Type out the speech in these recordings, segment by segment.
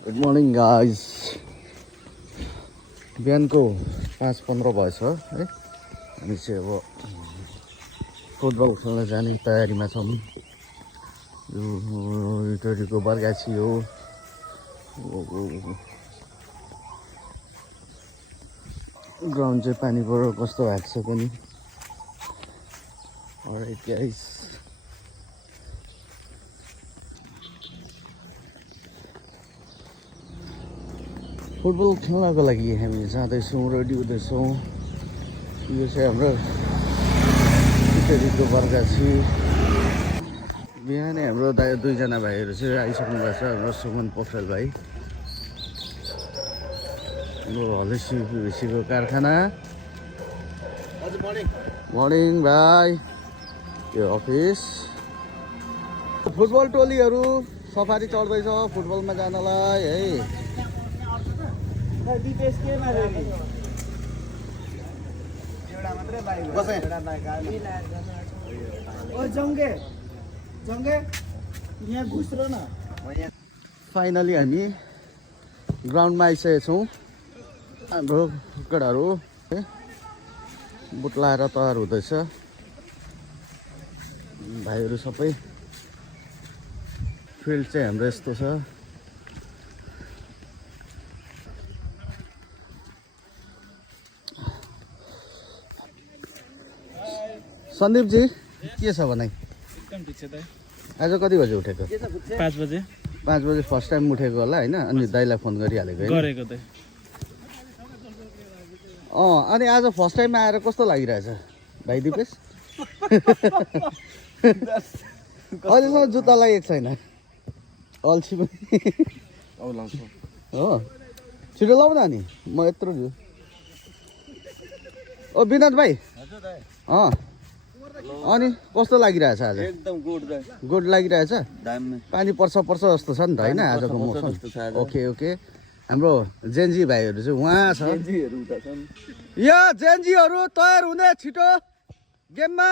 Good morning guys. बिहानको 5:15 भएछ है। हामी चाहिँ अब फुटबल खेल्न जाने तयारीमा छौँ। यो इटरीको बरगाछी हो। ग्राउन्ड चाहिँ पानीबाट कस्तो भएको छ पनि। अलराइट गाइस, फुटबल खेल्नको लागि हामी जाँदैछौँ, रेडी हुँदैछौँ। यो चाहिँ हाम्रो इटरीको बरगाछी। बिहानै हाम्रो दुईजना भाइहरू चाहिँ आइसक्नु भएको छ। हाम्रो सुमन पोखरेल भाइ, हाम्रो हलेसी पिभिसीको कारखाना। मर्निङ भाइ। यो अफिस फुटबल टोलीहरू सफारी चढ्दैछ फुटबलमा जानलाई है। फाइनली हामी ग्राउन्डमा आइसकेका छौँ। हाम्रो केटाहरू बुट लाएर तयार हुँदैछ। भाइहरू सबै। फिल्ड चाहिँ हाम्रो यस्तो छ। सन्दीपजी के छ भनाइ? एकदम ठिक छ दाइ। आज कति बजे उठेको? 5 बजे। 5 बजे फर्स्ट टाइम उठेको होला होइन? अनि दाइलाई फोन गरिहालेको गरेको दाइ। अनि आज फर्स्ट टाइम आएर कस्तो लागिरहेछ भाइ दिपेश? अहिलेसम्म जुत्ता लागेको छैन, अल्छी पनि हो। छिटो लाउ न नि, म यत्रो छु। ओ विनोद भाइ, अनि कस्तो लागिरहेछ आज? एकदम गुड दाइ। गुड लागिरहेछ। दामी पानी पर्छ जस्तो छ नि त होइन आजको मौसम? Okay okay. हाम्रो जेन्जी भाइहरू चाहिँ उहाँ छ। यो जेन्जीहरू तयार हुने छिटो गेममा।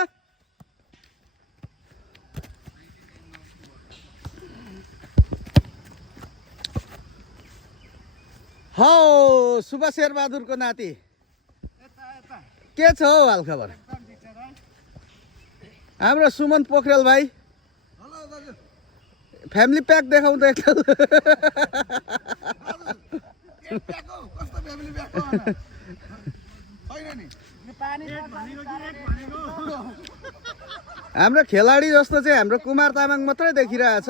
हौ सुभाष शेरबहादुरको नाति के छ हौ हालखबर? हाम्रो सुमन पोखरेल भाइ फ्यामिली प्याक देखाउँदा एकताल। हाम्रो खेलाडी जस्तो चाहिँ हाम्रो कुमार तामाङ मात्रै देखिरहेछ।